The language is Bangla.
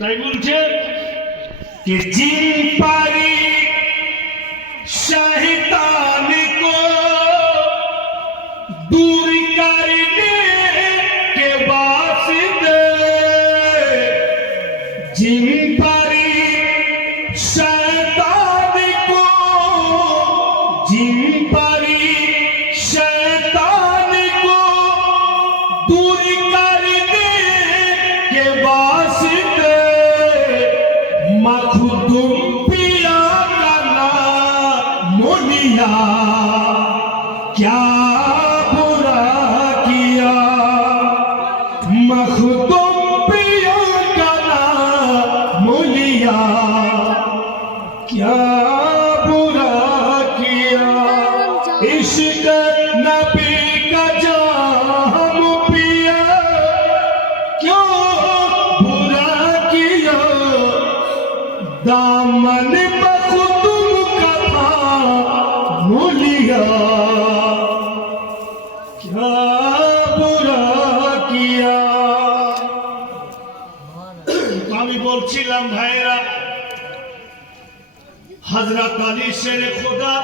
তাই বলছে कि जिन पारी शैतान को दूर करने के वास्ते जिन पारी शैतान को जिन पारी शैतान को दूर करने के वास्ते मखदूम पिया का नाम लिया क्या बुरा किया मखदूम पिया का नाम लिया क्या बुरा किया इश्क नबी का जाम पिया क्यों बुरा किया दामन मखदूम का था लिया क्या बुरा किया। আমি বলছিলাম ভাইরা হযরত আলী শের খোদা